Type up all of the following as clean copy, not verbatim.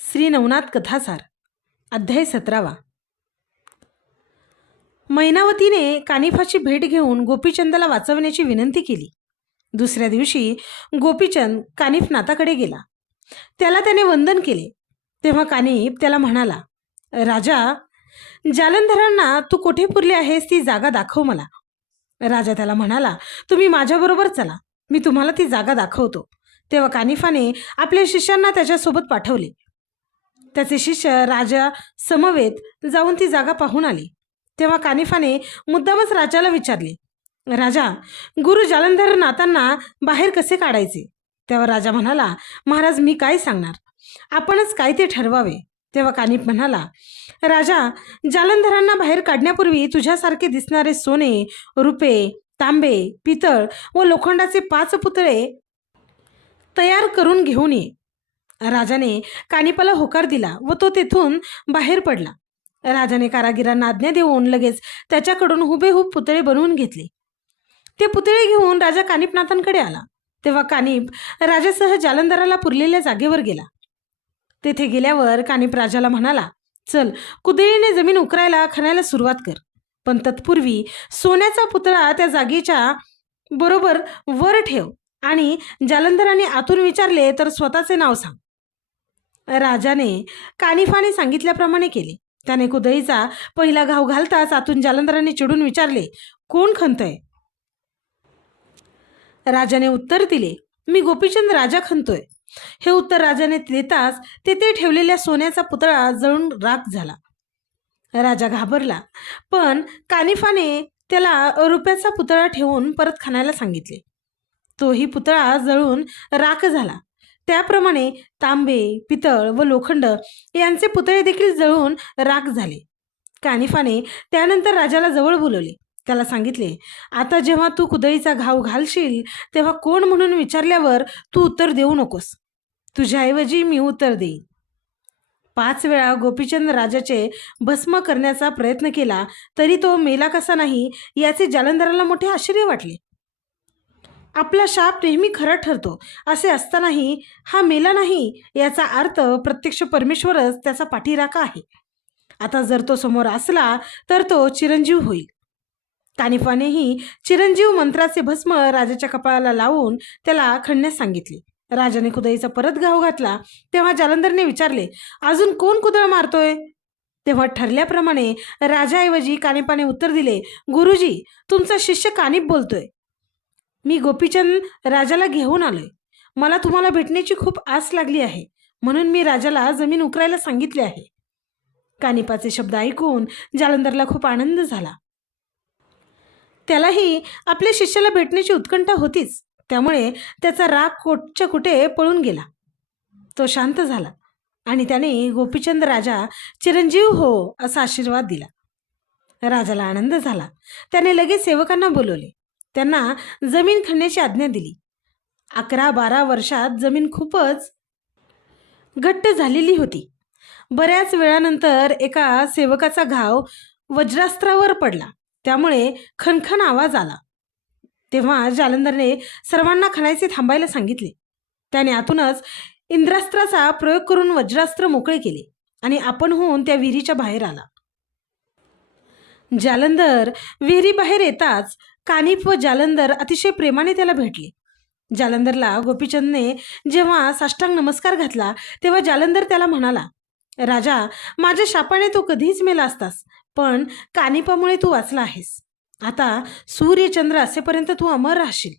श्री नवनाथ कथासार अध्याय 17वा। मैनावतीने कानिफाची भेट घेऊन गोपीचंदाला वाचवण्याची विनंती केली। दुसऱ्या दिवशी गोपीचंद कानिफ नाथाकडे गेला। त्याला त्याने वंदन केले। तेव्हा कानिफ त्याला म्हणाला, राजा, जालंधरांना तू कोठे पुरले आहेस ती जागा दाखव मला। राजा त्याला म्हणाला, तुम्ही माझ्याबरोबर चला, मी तुम्हाला ती जागा दाखवतो। तेव्हा कानिफाने आपल्या शिष्यांना त्याच्यासोबत पाठवले। त्याचे शिष्य राजा समवेत जाऊन ती जागा पाहून आले। तेव्हा कानिफाने मुद्दामच राजाला विचारले, राजा, गुरु जालंधर नाथांना बाहेर कसे काढायचे? तेव्हा राजा म्हणाला, महाराज, मी काय सांगणार, आपणच काय ते ठरवावे। तेव्हा कानिफ म्हणाला, राजा, जालंधरांना बाहेर काढण्यापूर्वी तुझ्यासारखे दिसणारे सोने, रुपे, तांबे, पितळ व लोखंडाचे 5 पुतळे तयार करून घेऊन ये। राजाने कानिपाला होकार दिला व तो तेथून बाहेर पडला। राजाने कारागिरांना आज्ञा देऊन लगेच त्याच्याकडून हुबेहूब पुतळे बनवून घेतले। ते पुतळे घेऊन राजा कानिफनाथांकडे आला। तेव्हा कानिफ राजासह जालंधराला पुरलेल्या जागेवर गेला। तेथे गेल्यावर कानिफ राजाला म्हणाला, चल, कुदळीने जमीन उकरायला खणायला सुरुवात कर, पण तत्पूर्वी सोन्याचा पुतळा त्या जागेच्या बरोबर वर ठेव आणि जालंधरांनी आतून विचारले तर स्वतःचे नाव सांग। राजाने कानिफाने सांगितल्याप्रमाणे केले। त्याने कुदळीचा पहिला घाव घालताच आतून जालंधरांनी चिडून विचारले, कोण खणतय? राजाने उत्तर दिले, मी गोपीचंद राजा खणतोय। हे उत्तर राजाने देताच तेथे ठेवलेल्या सोन्याचा पुतळा जळून राख झाला। राजा घाबरला, पण कानिफाने त्याला रुपयाचा पुतळा ठेवून परत खणायला सांगितले। तोही पुतळा जळून राख झाला। त्याप्रमाणे तांबे, पितळ व लोखंड यांचे पुतळे देखील जळून राख झाले। कानिफाने त्यानंतर राजाला जवळ बोलवले। त्याला सांगितले, आता जेव्हा तू कुदळीचा घाव घालशील तेव्हा कोण म्हणून विचारल्यावर तू उत्तर देऊ नकोस, तुझ्याऐवजी मी उत्तर देईन। 5 वेळा गोपीचंद राजाचे भस्म करण्याचा प्रयत्न केला तरी तो मेला कसा नाही याचे जालंधराला मोठे आश्चर्य वाटले। आपला शाप नेहमी खरा ठरतो असे असतानाही हा मेला नाही याचा अर्थ प्रत्यक्ष परमेश्वरच त्याचा पाठीराखा आहे। आता जर तो समोर असला तर तो चिरंजीव होईल। कानिफानेही चिरंजीव मंत्राचे भस्म राजाच्या कपाळाला लावून त्याला खणण्यास सांगितले। राजाने कुदळीचा परत घाव घातला। तेव्हा जालंधरने विचारले, अजून कोण कुदळ मारतोय? तेव्हा ठरल्याप्रमाणे राजाऐवजी कानिफाने उत्तर दिले, गुरुजी, तुमचा शिष्य कानिफ बोलतोय। मी गोपीचंद राजाला घेऊन आलोय। मला तुम्हाला भेटण्याची खूप आस लागली आहे, म्हणून मी राजाला जमीन उकरायला सांगितले आहे। कानिफाचे शब्द ऐकून जालंधरला खूप आनंद झाला। त्यालाही आपल्या शिष्याला भेटण्याची उत्कंठा होतीच, त्यामुळे त्याचा राग कुठच्या कुठे पळून गेला। तो शांत झाला आणि त्याने गोपीचंद राजा चिरंजीव हो असा आशीर्वाद दिला। राजाला आनंद झाला। त्याने लगेच सेवकांना बोलवले, त्यांना जमीन खणण्याची आज्ञा दिली। 11-12 वर्षात जमीन खूपच घट्ट झालेली होती। बऱ्याच वेळानंतर एका सेवकाचा घाव वज्रास्त्रावर पडला, त्यामुळे खणखण आवाज आला। तेव्हा जालंधरने सर्वांना खणायचे थांबायला सांगितले। त्याने आतूनच इंद्रास्त्राचा प्रयोग करून वज्रास्त्र मोकळे केले आणि आपण होऊन त्या विहिरीच्या बाहेर आला। जालंधर विहिरीबाहेर येताच कानिफ व जालंधर अतिशय प्रेमाने त्याला भेटले। जालंधरला गोपीचंदने जेव्हा साष्टांग नमस्कार घातला तेव्हा जालंधर त्याला म्हणाला, राजा, माझ्या शापाने तू कधीच मेला असतास, पण कानिफामुळे तू वाचला आहेस। आता सूर्यचंद्र असेपर्यंत तू अमर राहशील।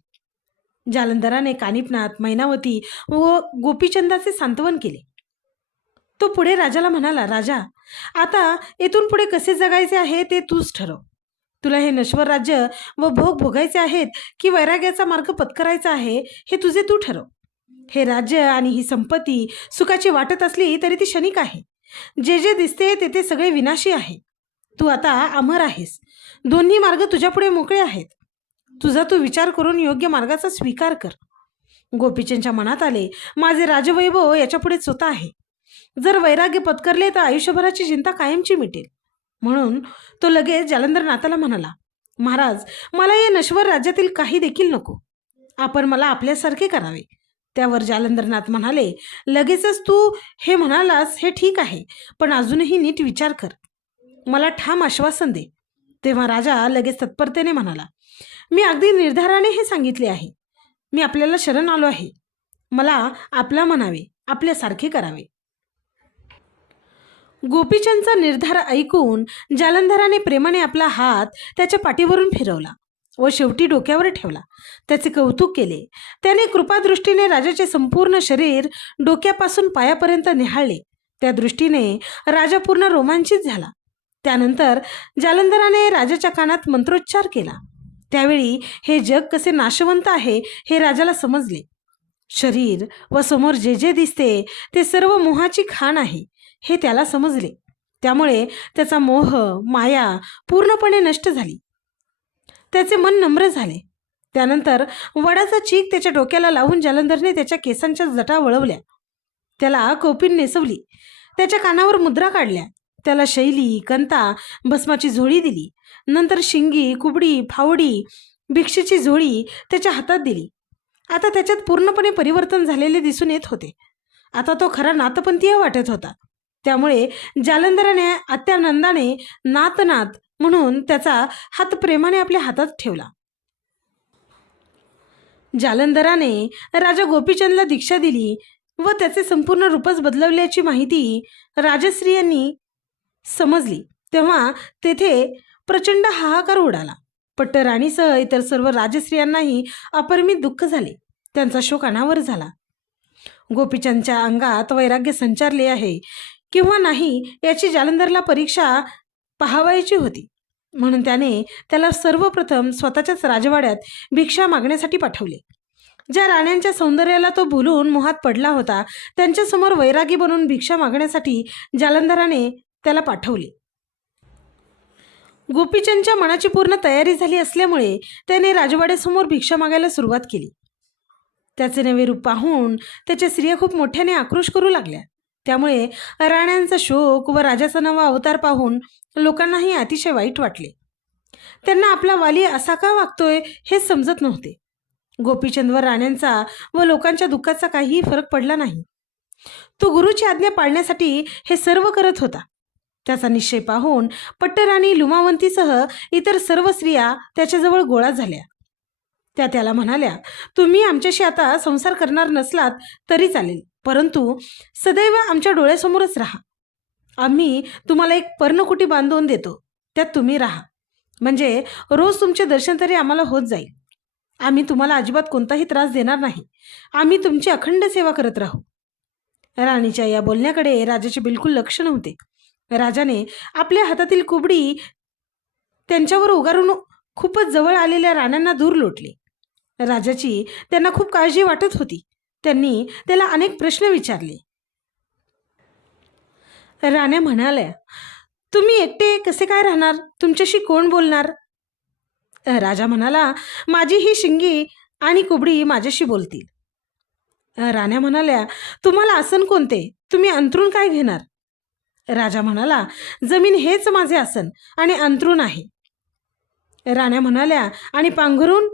जालंधराने कानिफनाथ, मैनावती व गोपीचंदाचे सांत्वन केले। तो पुढे राजाला म्हणाला, राजा, आता येथून पुढे कसे जगायचे आहे ते तूच ठरव। तुला हे नश्वर राज्य व भोग भोगायचे आहेत की वैराग्याचा मार्ग पत्करायचा आहे हे तुझे तू ठरव। हे राज्य आणि ही संपत्ती सुखाची वाटत असली तरी ती क्षणिक आहे। जे जे दिसते ते सगळे विनाशी आहे। तू आता अमर आहेस। दोन्ही मार्ग तुझ्यापुढे मोकळे आहेत। तुझा तू विचार करून योग्य मार्गाचा स्वीकार कर। गोपीचंदच्या मनात आले, माझे राजवैभव याच्यापुढे चोता आहे। जर वैराग्य पत्करले तर आयुष्यभराची चिंता कायमची मिटेल। म्हणून तो लगेच जालंधरनाथाला म्हणाला, महाराज, मला या नश्वर राज्यातील काही देखील नको। आपण मला आपल्यासारखे करावे। त्यावर जालंधरनाथ म्हणाले, लगेचच तू हे म्हणालास हे ठीक आहे, पण अजूनही नीट विचार कर. मला ठाम आश्वासन दे. तेव्हा राजा लगेच तत्परतेने म्हणाला, मी अगदी निर्धाराने हे सांगितले आहे. मी आपल्याला शरण आलो आहे. मला आपला म्हणावे, आपल्यासारखे करावे. गोपीचंदचा निर्धार ऐकून जालंधराने प्रेमाने आपला हात त्याच्या पाठीवरून फिरवला व शेवटी डोक्यावर ठेवला. त्याचे कौतुक केले. त्याने कृपादृष्टीने राजाचे संपूर्ण शरीर डोक्यापासून पायापर्यंत निहाळले. त्या दृष्टीने राजा पूर्ण रोमांचित झाला. त्यानंतर जालंधराने राजाच्या कानात मंत्रोच्चार केला. त्यावेळी हे जग कसे नाशवंत आहे हे राजाला समजले. शरीर व समोर जे जे दिसते ते सर्व मोहाची खाण आहे हे त्याला समजले. त्यामुळे त्याचा मोह माया पूर्णपणे नष्ट झाली. त्याचे मन नम्र झाले. त्यानंतर वडाचा चीक त्याच्या डोक्याला लावून जालंधरने त्याच्या केसांच्या जटा वळवल्या. त्याला कौपीन नेसवली. त्याच्या कानावर मुद्रा काढल्या. त्याला शैली कंता भस्माची झोळी दिली. नंतर शिंगी कुबडी फावडी भिक्षेची झोळी त्याच्या हातात दिली. आता त्याच्यात पूर्णपणे परिवर्तन झालेले दिसून येत होते. आता तो खरा नातपंथीय वाटत होता. त्यामुळे जालंधराने अत्यानंदाने नात म्हणून त्याचा हात प्रेमाने आपल्या हातात ठेवला. जालंधराने राजा गोपीचंदला दीक्षा दिली व त्याचे संपूर्ण रूपच बदलवल्याची माहिती राजश्रियांनी समजली. तेव्हा तेथे प्रचंड हाहाकार उडाला. पट्टराणीसह इतर सर्व राजश्रियांनाही अपरिमित दुःख झाले. त्यांचा शोक अनावर झाला. गोपीचंदच्या अंगात वैराग्य संचारले आहे किंवा नाही याची जालंधरला परीक्षा पाहावायची होती. म्हणून त्याने त्याला सर्वप्रथम स्वतःच्याच राजवाड्यात भिक्षा मागण्यासाठी पाठवले. ज्या राण्यांच्या सौंदर्याला तो भुलून मोहात पडला होता त्यांच्यासमोर वैरागी बनून भिक्षा मागण्यासाठी जालंधराने त्याला पाठवले. गोपीचंदच्या मनाची पूर्ण तयारी झाली असल्यामुळे त्याने राजवाड्यासमोर भिक्षा मागायला सुरुवात केली. त्याचे नवे रूप पाहून त्याच्या स्त्रिया खूप मोठ्याने आक्रोश करू लागल्या. त्यामुळे राण्यांचा शोक व राजाचा नवा अवतार पाहून लोकांनाही अतिशय वाईट वाटले. त्यांना आपला वाली असा का वागतोय हे समजत नव्हते. गोपीचंद व राण्यांचा व लोकांच्या दुःखाचा काहीही फरक पडला नाही. तो गुरुची आज्ञा पाळण्यासाठी हे सर्व करत होता. त्याचा निश्चय पाहून पट्टराणी लुमावंतीसह इतर सर्व स्त्रिया त्याच्याजवळ गोळा झाल्या. त्या त्याला म्हणाल्या, तुम्ही आमच्याशी आता संसार करणार नसलात तरी चालेल, परंतु सदैव आमच्या डोळ्यासमोरच राहा. आम्ही तुम्हाला एक पर्णकुटी बांधून देतो, त्यात तुम्ही राहा. म्हणजे रोज तुमचे दर्शन तरी आम्हाला होत जाईल. आम्ही तुम्हाला अजिबात कोणताही त्रास देणार नाही. आम्ही तुमची अखंड सेवा करत राहू. राणीच्या या बोलण्याकडे राजाचे बिलकुल लक्ष नव्हते. राजाने आपल्या हातातील कुबडी त्यांच्यावर उगारून खूपच जवळ आलेल्या राण्यांना दूर लोटले. राजाची त्यांना खूप काळजी वाटत होती. त्यांनी त्याला अनेक प्रश्न विचारले. राण्या म्हणाल्या, तुम्ही एकटे कसे काय राहणार? तुमच्याशी कोण बोलणार? राजा म्हणाला, माझी ही शिंगी आणि कुबडी माझ्याशी बोलतील. राण्या म्हणाल्या, तुम्हाला आसन कोणते? तुम्ही अंथरूण काय घेणार? राजा म्हणाला, जमीन हेच माझे आसन आणि अंथरूण आहे. राण्या म्हणाल्या, आणि पांघरून?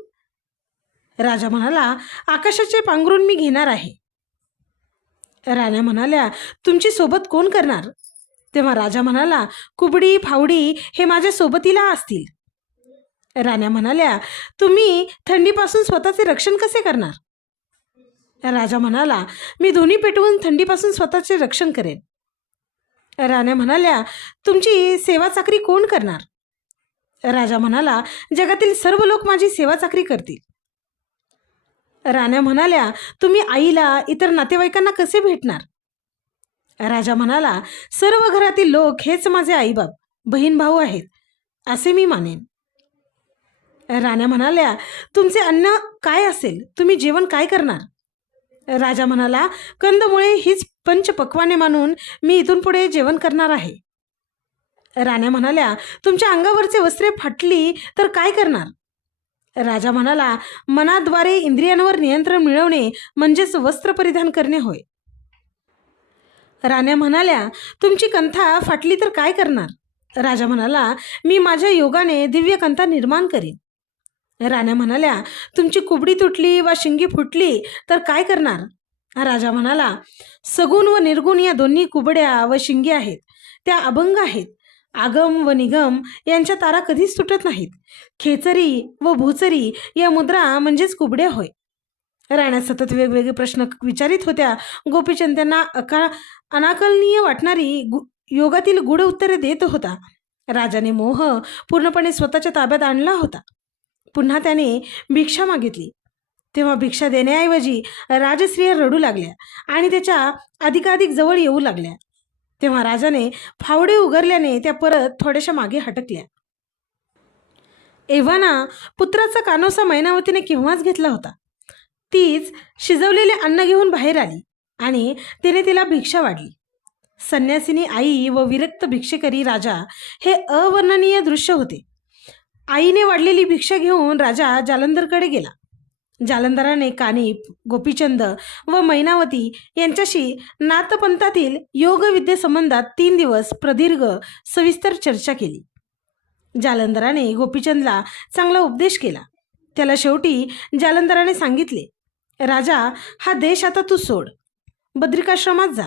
राजा म्हणाला, आकाशाचे पांघरून मी घेणार आहे. राण्या म्हणाल्या, तुमची सोबत कोण करणार? तेव्हा राजा म्हणाला, कुबडी फावडी हे माझ्या सोबतीला असतील. राण्या म्हणाल्या, तुम्ही थंडीपासून स्वतःचे रक्षण कसे करणार? राजा म्हणाला, मी दोन्ही पेटवून थंडीपासून स्वतःचे रक्षण करेन. राण्या म्हणाल्या, तुमची सेवा चाकरी कोण करणार? राजा म्हणाला, जगातील सर्व लोक माझी सेवा चाकरी करतील. राण्या म्हणाल्या, तुम्ही आईला इतर नातेवाईकांना कसे भेटणार? राजा म्हणाला, सर्व घरातील लोक हेच माझे आईबाप बहीण भाऊ आहेत असे मी मानेन. राण्या म्हणाल्या, तुमचे अन्न काय असेल? तुम्ही जेवण काय करणार? राजा म्हणाला, कंदमुळे हीच पंचपक्वाने मानून मी इथून पुढे जेवण करणार आहे. राण्या म्हणाल्या, तुमच्या अंगावरचे वस्त्रे फाटली तर काय करणार? राजा म्हणाला, मनाद्वारे इंद्रियांवर नियंत्रण मिळवणे म्हणजेच वस्त्र परिधान करणे होय. राण्या म्हणाल्या, तुमची कंथा फाटली तर काय करणार? राजा म्हणाला, मी माझ्या योगाने दिव्य कंथा निर्माण करीन. राण्या म्हणाल्या, तुमची कुबडी तुटली वा शिंगी फुटली तर काय करणार? राजा म्हणाला, सगुण व निर्गुण या दोन्ही कुबड्या व शिंगी आहेत, त्या अभंग आहेत. आगम व निगम यांच्या तारा कधीच तुटत नाहीत. खेचरी व भूचरी या मुद्रा म्हणजेच कुबड्या होय. राण्या सतत वेगवेगळे प्रश्न विचारित होत्या. गोपीचंद त्यांना अनाकलनीय वाटणारी योगातील गूढ उत्तरे देत होता. राजाने मोह पूर्णपणे स्वतःच्या ताब्यात आणला होता. पुन्हा त्याने भिक्षा मागितली. तेव्हा भिक्षा देण्याऐवजी राजस्त्रिया रडू लागल्या आणि त्याच्या अधिकाधिक जवळ येऊ लागल्या. तेव्हा राजाने फावडे उगारल्याने त्या परत थोड्याशा मागे हटकल्या. एव्हाना पुत्राचा कानोसा मैनावतीने केव्हाच घेतला होता. तीच शिजवलेले अन्न घेऊन बाहेर आली आणि तिने तिला भिक्षा वाढली. संन्यासिनी आई व विरक्त भिक्षेकरी राजा हे अवर्णनीय दृश्य होते. आईने वाढलेली भिक्षा घेऊन राजा जालंधरकडे गेला. जालंधराने कानिफ, गोपीचंद व मैनावती यांच्याशी नाथपंथातील योगविद्येसंबंधात 3 दिवस प्रदीर्घ सविस्तर चर्चा केली. जालंधराने गोपीचंदला चांगला उपदेश केला. त्याला शेवटी जालंधराने सांगितले, राजा, हा देश आता तू सोड. बद्रिकाश्रमात जा.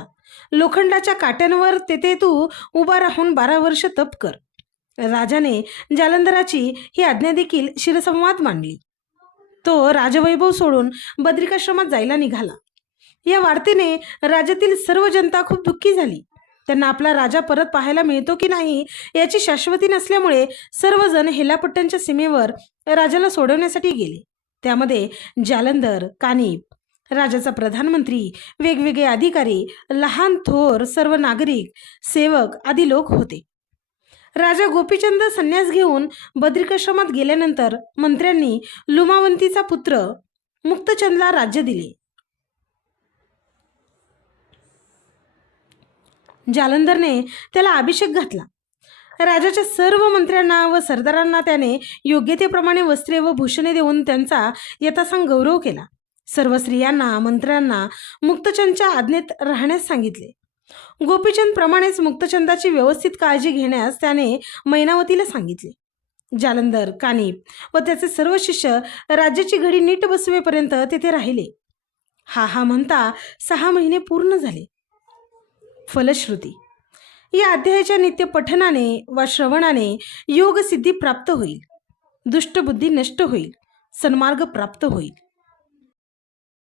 लोखंडाच्या काट्यांवर तेथे तू उभा राहून 12 वर्ष तप कर. राजाने जालंधराची ही आज्ञा देखील शिरसंवाद मांडली. तो राजवैभव सोडून बद्रिकाश्रमात जायला निघाला. या वार्तेने राज्यातील सर्व जनता खूप दुःखी झाली. त्यांना आपला राजा परत पाहायला मिळतो की नाही याची शाश्वती नसल्यामुळे सर्वजण हेलापट्ट्यांच्या सीमेवर राजाला सोडवण्यासाठी गेले. त्यामध्ये जालंधर, कानिफ, राजाचा प्रधानमंत्री, वेगवेगळे अधिकारी, लहान थोर सर्व नागरिक, सेवक आदी लोक होते. राजा गोपीचंद संन्यास घेऊन बद्रिकाश्रमात गेल्यानंतर मंत्र्यांनी लुमावंतीचा पुत्र मुक्तचंदला राज्य दिले. जालंधरने त्याला अभिषेक घातला. राजाच्या सर्व मंत्र्यांना व सरदारांना त्याने योग्यतेप्रमाणे वस्त्रे व भूषणे देऊन त्यांचा यथासांग गौरव केला. सर्व स्त्रियांना, मंत्र्यांना मुक्तचंदच्या आज्ञेत राहण्यास सांगितले. गोपीचंद प्रमाणेच मुक्तचंदाची व्यवस्थित काळजी घेण्यास त्याने मैनावतीला सांगितले. जालंधर, कानिफ व त्याचे सर्व शिष्य राज्याची घडी नीट बसवेपर्यंत तेथे राहिले. हा म्हणता 6 महिने पूर्ण झाले. फलश्रुती, या अध्यायाच्या नित्य पठनाने वा श्रवणाने योगसिद्धी प्राप्त होईल, दुष्टबुद्धी नष्ट होईल, सन्मार्ग प्राप्त होईल.